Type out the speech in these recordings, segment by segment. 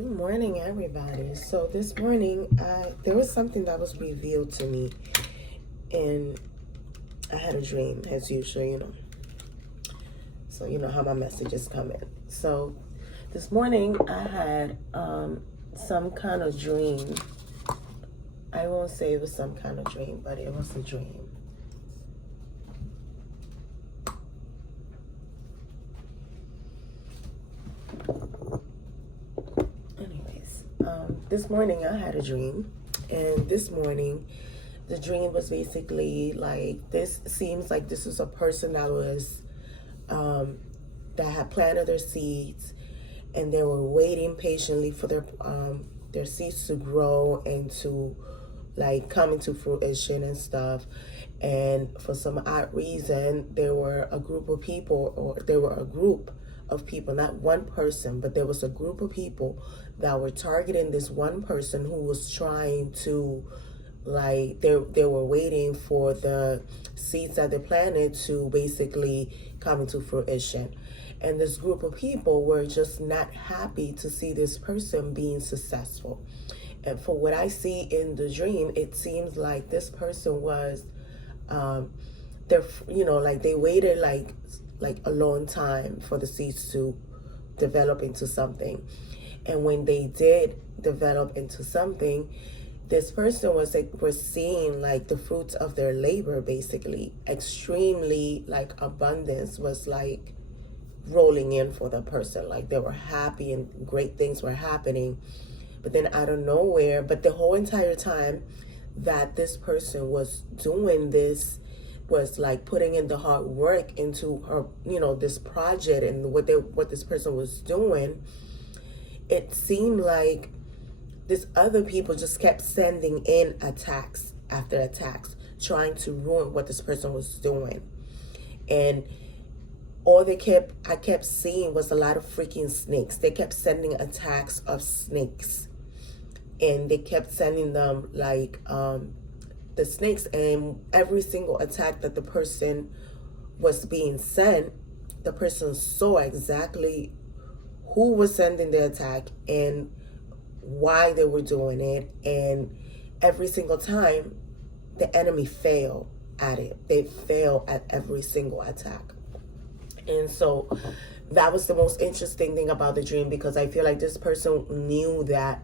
Good morning, everybody. So this morning, there was something that was revealed to me, and I had a dream, as usual. So you know how my messages come in. So this morning, I had some kind of dream. I won't say it was some kind of dream, but it was a dream. This morning I had a dream, and this morning the dream was basically like, this seems like this was a person that was that had planted their seeds, and they were waiting patiently for their seeds to grow and to like come into fruition and stuff. And for some odd reason, there were a group of people, or there were a group of people, not one person, but there was a group of people that were targeting this one person who was trying to, like, they were waiting for the seeds that they planted to basically come into fruition. And this group of people were just not happy to see this person being successful. And for what I see in the dream, it seems like this person was, like they waited like a long time for the seeds to develop into something. And when they did develop into something, this person was seeing like the fruits of their labor, basically. Extremely like abundance was like rolling in for the person. Like they were happy and great things were happening. But then out of nowhere, but the whole entire time that this person was doing this, was like putting in the hard work into her, this project and what this person was doing, it seemed like this other people just kept sending in attacks after attacks, trying to ruin what this person was doing. And I kept seeing was a lot of freaking snakes. They kept sending attacks of snakes, and they kept sending them like the snakes. And every single attack that the person was being sent, the person saw exactly who was sending the attack and why they were doing it. And every single time the enemy failed at it. They failed at every single attack. And so that was the most interesting thing about the dream, because I feel like this person knew that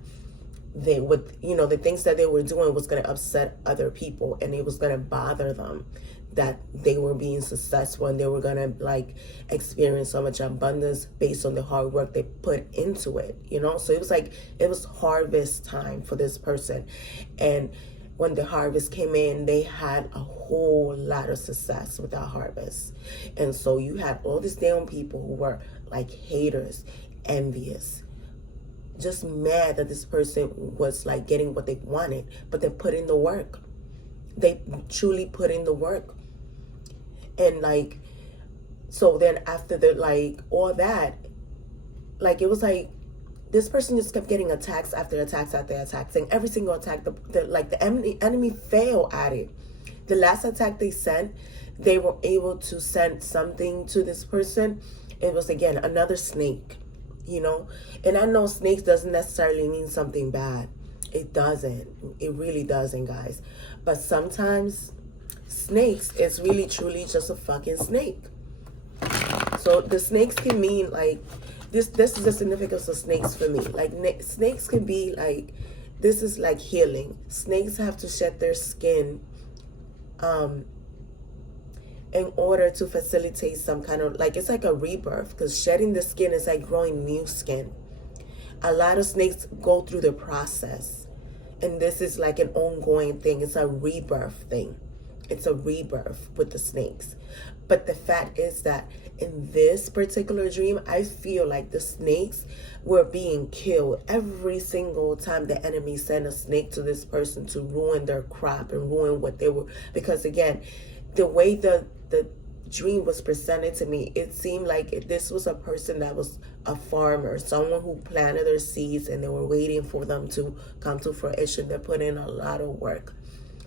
they would, the things that they were doing was going to upset other people, and it was going to bother them that they were being successful, and they were going to like experience so much abundance based on the hard work they put into it, So it was harvest time for this person. And when the harvest came in, they had a whole lot of success with that harvest. And so you had all these damn people who were like haters, envious, just mad that this person was like getting what they wanted, but they put in the work. They truly put in the work. And like, so then after the, like, all that, like, it was like, this person just kept getting attacks after attacks after attacks. And every single attack, the enemy failed at it. The last attack they sent, they were able to send something to this person. It was, again, another snake, And I know snakes doesn't necessarily mean something bad. It doesn't. It really doesn't, guys. But sometimes snakes is really truly just a fucking snake. So the snakes can mean like, this is the significance of snakes for me. Like snakes can be like, this is like healing. Snakes have to shed their skin in order to facilitate some kind of, like, it's like a rebirth, because shedding the skin is like growing new skin. A lot of snakes go through the process, and this is like an ongoing thing. It's a rebirth thing. It's a rebirth with the snakes. But the fact is that in this particular dream, I feel like the snakes were being killed every single time the enemy sent a snake to this person to ruin their crop and ruin what they were. Because again, the way the dream was presented to me, it seemed like this was a person that was a farmer, someone who planted their seeds, and they were waiting for them to come to fruition. They put in a lot of work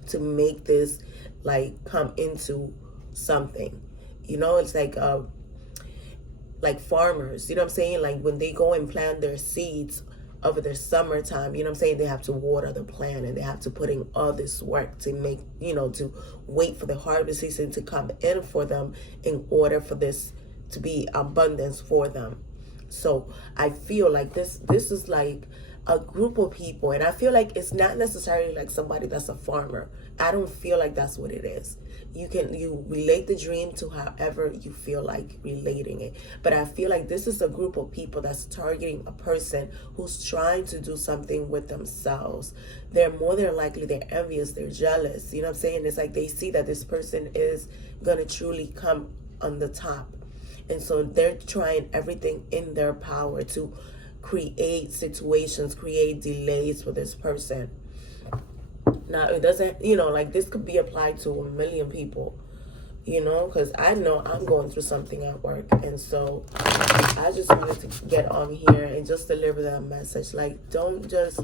to make this like come into something. It's like farmers, you know what I'm saying? Like when they go and plant their seeds, over the summertime, you know what I'm saying, they have to water the plant and they have to put in all this work to make, to wait for the harvest season to come in for them in order for this to be abundance for them. So I feel like this is like a group of people, and I feel like it's not necessarily like somebody that's a farmer. I don't feel like that's what it is. You relate the dream to however you feel like relating it, but I feel like this is a group of people that's targeting a person who's trying to do something with themselves. They're more than likely, they're envious, they're jealous, you know what I'm saying? It's like they see that this person is gonna truly come on the top, and so they're trying everything in their power to create situations, create delays for this person. Now, it doesn't, like this could be applied to a million people, because I know I'm going through something at work. And so I just wanted to get on here and just deliver that message. Like, don't just,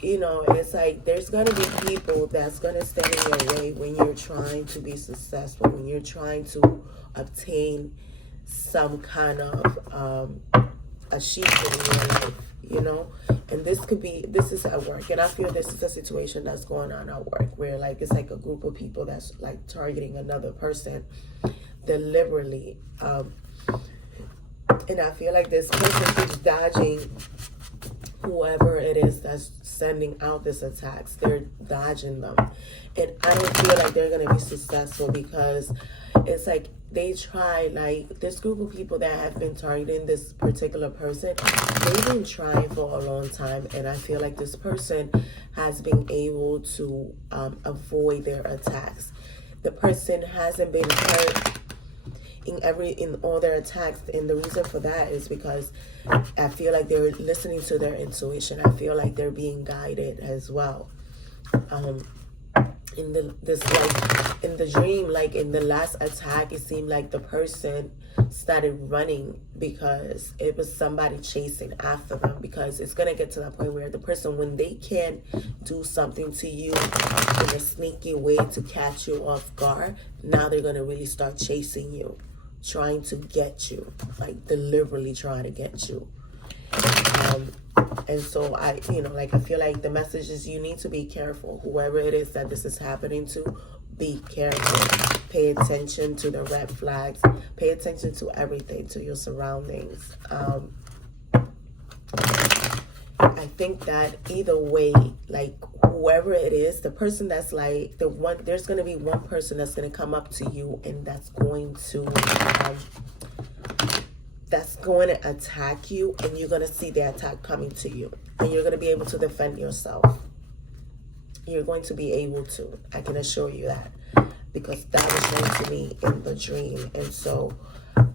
it's like there's going to be people that's going to stand in your way when you're trying to be successful, when you're trying to obtain some kind of achievement in your life, and this is at work, and I feel this is a situation that's going on at work where like it's like a group of people that's like targeting another person deliberately, and I feel like this person keeps dodging whoever it is that's sending out this attacks. They're dodging them, and I don't feel like they're gonna be successful, because it's like they try, like this group of people that have been targeting this particular person, they've been trying for a long time, and I feel like this person has been able to avoid their attacks. The person hasn't been hurt in all their attacks, and the reason for that is because I feel like they're listening to their intuition. I feel like they're being guided as well. In the dream, like in the last attack, it seemed like the person started running because it was somebody chasing after them, because it's gonna get to that point where the person, when they can do something to you in a sneaky way to catch you off guard, now they're gonna really start chasing you, trying to get you, like deliberately trying to get you. And so I feel like the message is you need to be careful. Whoever it is that this is happening to, be careful. Pay attention to the red flags. Pay attention to everything, to your surroundings. I think that either way, like whoever it is, the person that's like the one, there's going to be one person that's going to come up to you and that's going to attack you, and you're going to see the attack coming to you, and you're going to be able to defend yourself. You're going to be able to, I can assure you that, because that was shown to me in the dream. And so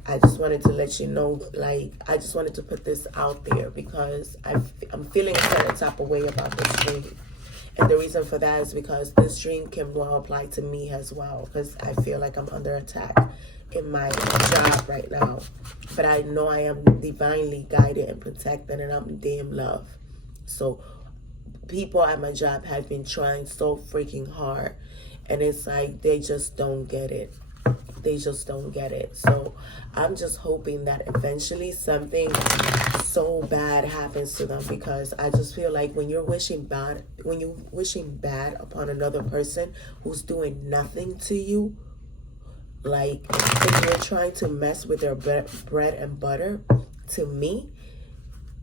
I just wanted to let you know, like, I just wanted to put this out there because I'm feeling a certain type of way about this dream. And the reason for that is because this dream can well apply to me as well, because I feel like I'm under attack in my job right now. But I know I am divinely guided and protected, and I'm damn loved. So people at my job have been trying so freaking hard, and it's like they just don't get it. They just don't get it. So I'm just hoping that eventually something so bad happens to them, because I just feel like when you're wishing bad upon another person who's doing nothing to you, like if you're trying to mess with their bread and butter, to me,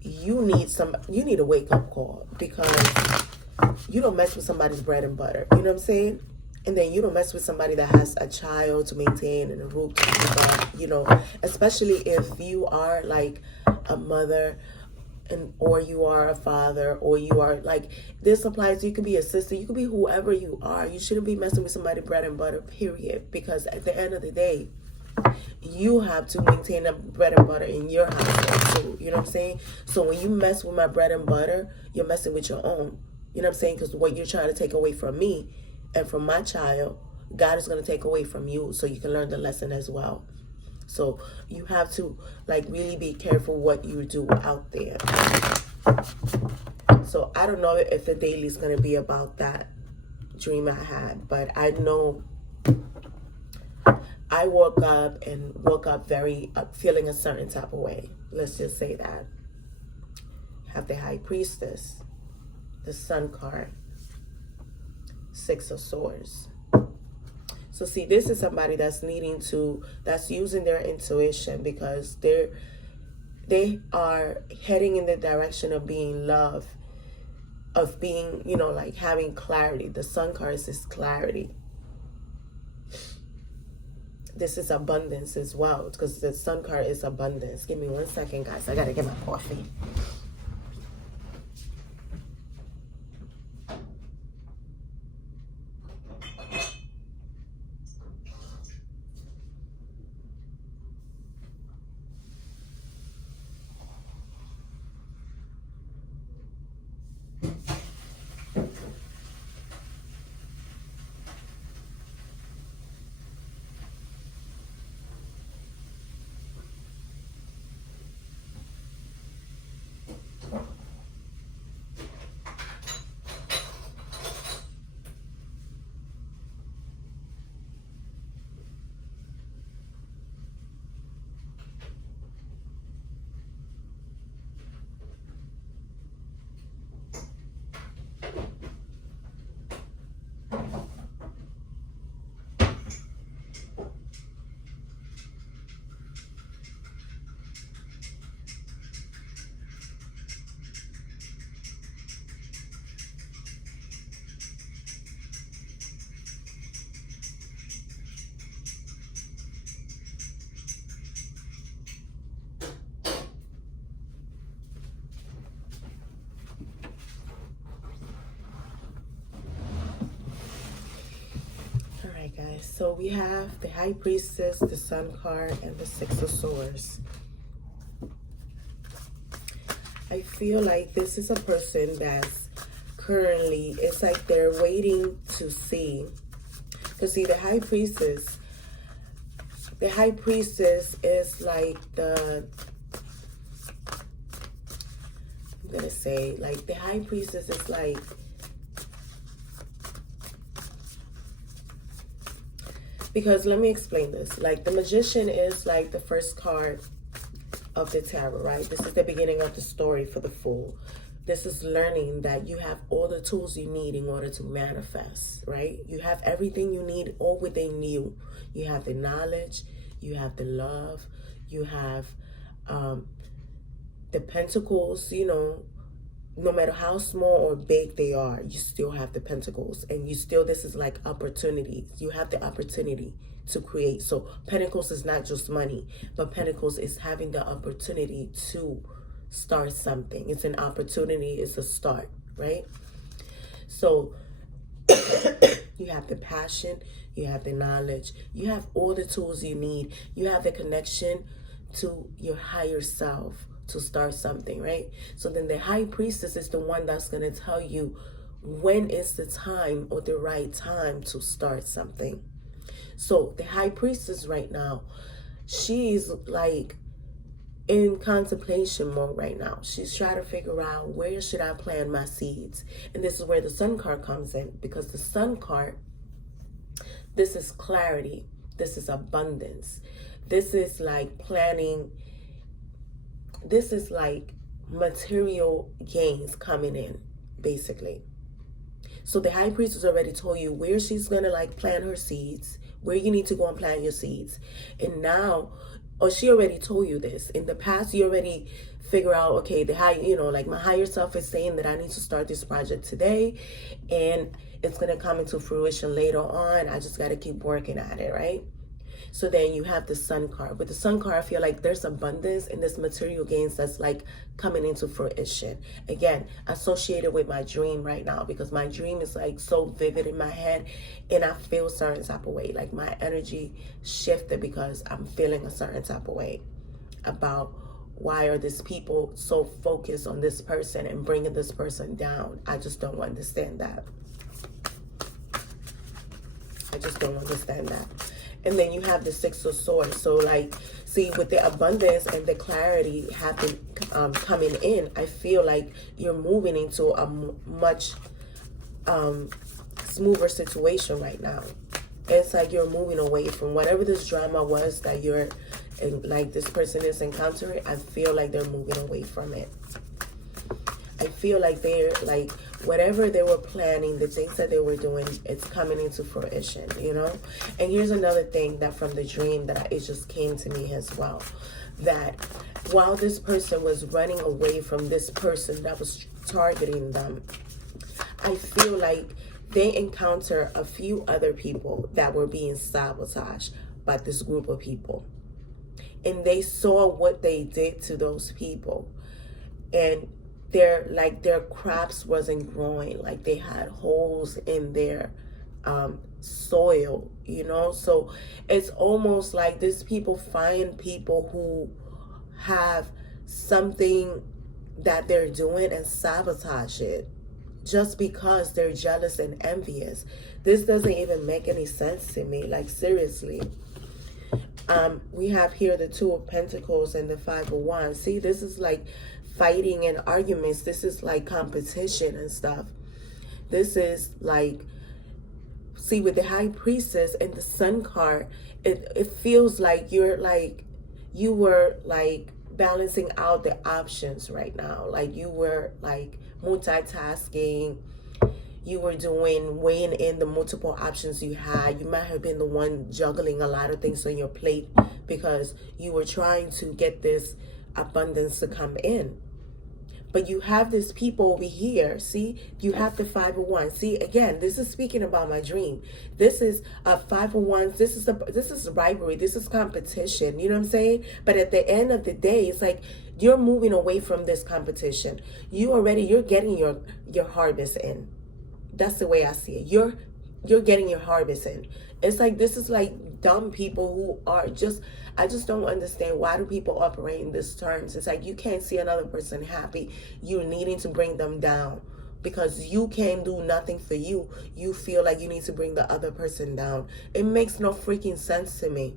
you need a wake-up call, because you don't mess with somebody's bread and butter, you know what I'm saying? And then you don't mess with somebody that has a child to maintain and a roof to keep up, especially if you are like a mother, or you are a father, or you are like, this applies, you could be a sister, you could be whoever you are. You shouldn't be messing with somebody's bread and butter, period, because at the end of the day, you have to maintain the bread and butter in your household too, you know what I'm saying? So when you mess with my bread and butter, you're messing with your own, you know what I'm saying? Because what you're trying to take away from me and from my child, God is going to take away from you, so you can learn the lesson as well. So you have to like really be careful what you do out there. So I don't know if the daily is going to be about that dream I had, but I know I woke up feeling a certain type of way. Let's just say that. Have the High Priestess, the Sun card, Six of Swords. So see, this is somebody that's that's using their intuition, because they are heading in the direction of being loved, of being, you know, like having clarity. The Sun card is clarity. This is abundance as well, because the Sun card is abundance. Give me 1 second, guys. I gotta get my coffee. Guys, so we have the High Priestess, the Sun card, and the Six of Swords. I feel like this is a person that's currently, it's like they're waiting to see. Because see, the High Priestess is like I'm gonna say, like, the High Priestess is like, because let me explain this. Like, the Magician is like the first card of the tarot, right? This is the beginning of the story for the Fool. This is learning that you have all the tools you need in order to manifest, right? You have everything you need all within you. You have the knowledge, you have the love, you have the pentacles, you know. No matter how small or big they are, you still have the pentacles, and this is like opportunity. You have the opportunity to create. So pentacles is not just money, but pentacles is having the opportunity to start something. It's an opportunity, it's a start, right? So you have the passion, you have the knowledge, you have all the tools you need. You have the connection to your higher self to start something, right? So then the High Priestess is the one that's going to tell you when is the time or the right time to start something. So the High Priestess right now, she's like in contemplation mode right now. She's trying to figure out, where should I plant my seeds? And this is where the Sun card comes in, because the Sun card, this is clarity, this is abundance, this is like planning. This is like material gains coming in, basically. So the High Priestess already told you where she's going to like plant her seeds, where you need to go and plant your seeds. And now, or she already told you this. In the past, you already figure out, okay, like my higher self is saying that I need to start this project today, and it's going to come into fruition later on. I just got to keep working at it, right? So then you have the Sun card. With the Sun card, I feel like there's abundance in this material gains that's like coming into fruition. Again, associated with my dream right now, because my dream is like so vivid in my head, and I feel certain type of way. Like my energy shifted because I'm feeling a certain type of way about why are these people so focused on this person and bringing this person down. I just don't understand that. I just don't understand that. And then you have the Six of Swords. So like, see, with the abundance and the clarity coming in, I feel like you're moving into a much smoother situation right now. It's like you're moving away from whatever this drama was that like this person is encountering. I feel like they're moving away from it. I feel like they're like, whatever they were planning, the things that they were doing, it's coming into fruition, you know? And here's another thing that from the dream that it just came to me as well, that while this person was running away from this person that was targeting them, I feel like they encounter a few other people that were being sabotaged by this group of people. And they saw what they did to those people. And their crops wasn't growing. Like they had holes in their soil, you know? So it's almost like these people find people who have something that they're doing and sabotage it just because they're jealous and envious. This doesn't even make any sense to me, like seriously. We have here the Two of Pentacles and the Five of Wands. See, this is like fighting and arguments. This is like competition and stuff. This is like, see, with the High Priestess and the Sun card, it feels like you were like balancing out the options right now. Like you were like multitasking. You were weighing in the multiple options you had. You might have been the one juggling a lot of things on your plate because you were trying to get this abundance to come in. But you have this people over here. See, you have the Five of Wands. See, again, this is speaking about my dream. This is a Five of Wands. This is rivalry. This is competition. You know what I'm saying? But at the end of the day, it's like you're moving away from this competition. You're getting your harvest in. That's the way I see it. You're getting your harvest in. It's like, this is like dumb people who are just, I just don't understand, why do people operate in these terms? It's like you can't see another person happy. You're needing to bring them down because you can't do nothing for you. You feel like you need to bring the other person down. It makes no freaking sense to me.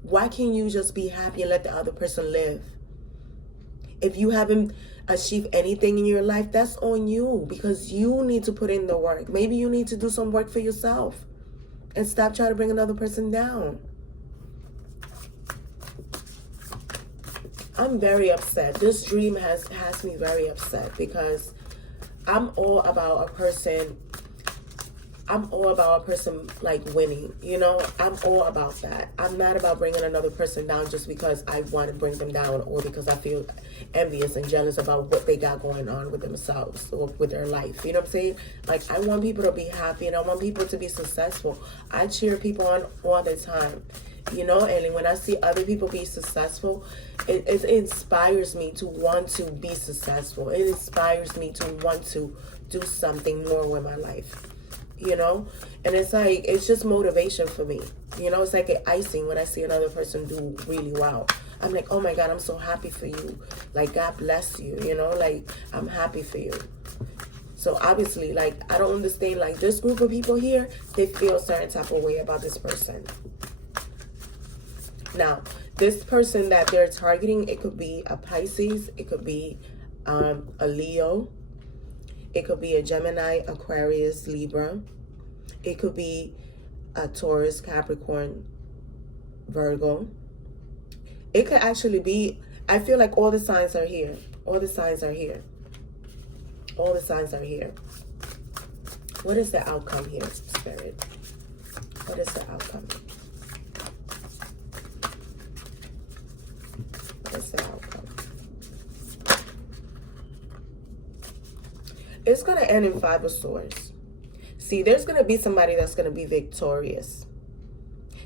Why can't you just be happy and let the other person live? If you haven't achieved anything in your life, that's on you, because you need to put in the work. Maybe you need to do some work for yourself and stop trying to bring another person down. I'm very upset. This dream has me very upset because I'm all about a person like winning, you know? I'm all about that. I'm not about bringing another person down just because I want to bring them down or because I feel envious and jealous about what they got going on with themselves or with their life. You know what I'm saying? Like, I want people to be happy and I want people to be successful. I cheer people on all the time, you know? And when I see other people be successful, it inspires me to want to be successful. It inspires me to want to do something more with my life. You know, and it's like, it's just motivation for me. You know, it's like an icing when I see another person do really well. I'm like, oh my God, I'm so happy for you. Like, God bless you, you know, like, I'm happy for you. So obviously, like, I don't understand, like, this group of people here, they feel a certain type of way about this person. Now, this person that they're targeting, it could be a Pisces, it could be a Leo, it could be a Gemini, Aquarius, Libra. It could be a Taurus, Capricorn, Virgo. It could actually be, I feel like all the signs are here. All the signs are here. All the signs are here. What is the outcome here, Spirit? What is the outcome? What is the outcome? It's going to end in Five of Swords. See, there's going to be somebody that's going to be victorious.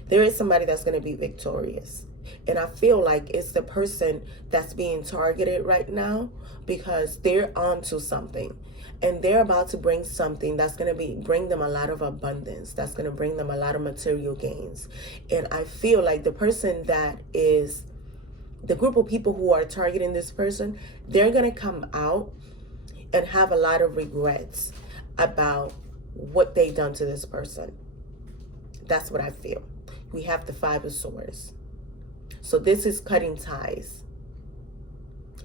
There is somebody that's going to be victorious. And I feel like it's the person that's being targeted right now because they're onto something. And they're about to bring something that's going to bring them a lot of abundance. That's going to bring them a lot of material gains. And I feel like the person that is, the group of people who are targeting this person, they're going to come out and have a lot of regrets about what they've done to this person. That's what I feel. We have the Five of Swords. So this is cutting ties.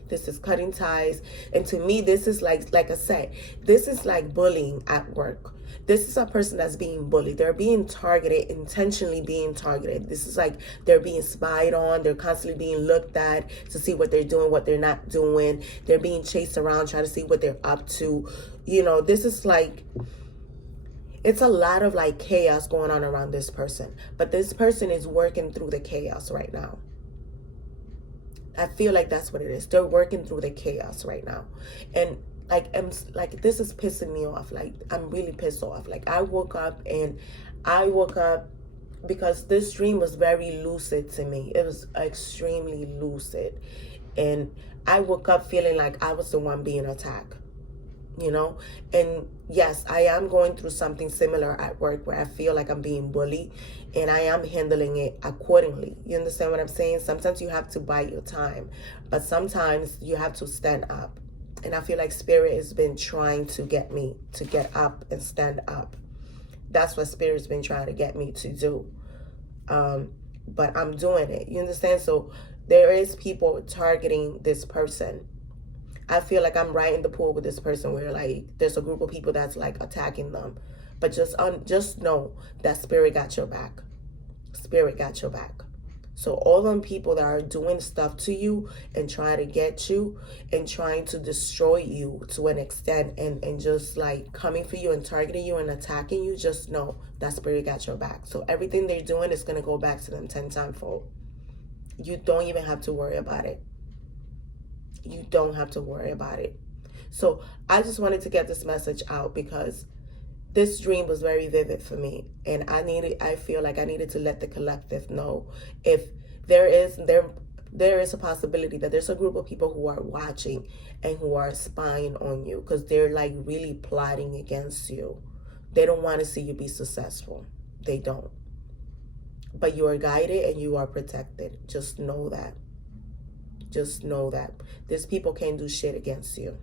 This is cutting ties. And to me, this is like I said, this is like bullying at work. This is a person that's being bullied. They're being targeted, intentionally being targeted. This is like they're being spied on. They're constantly being looked at to see what they're doing, what they're not doing. They're being chased around, trying to see what they're up to. You know, this is like, it's a lot of like chaos going on around this person. But this person is working through the chaos right now. I feel like that's what it is. They're working through the chaos right now. And like, I'm like, this is pissing me off. Like, I'm really pissed off. Like, I woke up because this dream was very lucid to me. It was extremely lucid. And I woke up feeling like I was the one being attacked, you know? And yes, I am going through something similar at work where I feel like I'm being bullied, and I am handling it accordingly. You understand what I'm saying? Sometimes you have to bite your time, but sometimes you have to stand up. And I feel like Spirit has been trying to get me to get up and stand up. That's what Spirit's been trying to get me to do. But I'm doing it. You understand? So there is people targeting this person. I feel like I'm right in the pool with this person where like there's a group of people that's like attacking them. But just know that Spirit got your back. Spirit got your back. So all them people that are doing stuff to you and trying to get you and trying to destroy you to an extent and just like coming for you and targeting you and attacking you, just know that Spirit got your back. So everything they're doing is going to go back to them 10 times fold. You don't even have to worry about it. You don't have to worry about it. So I just wanted to get this message out because this dream was very vivid for me, and I feel like I needed to let the collective know if there is a possibility that there's a group of people who are watching and who are spying on you because they're like really plotting against you. They don't want to see you be successful. They don't. But you are guided and you are protected. Just know that. Just know that. These people can't do shit against you.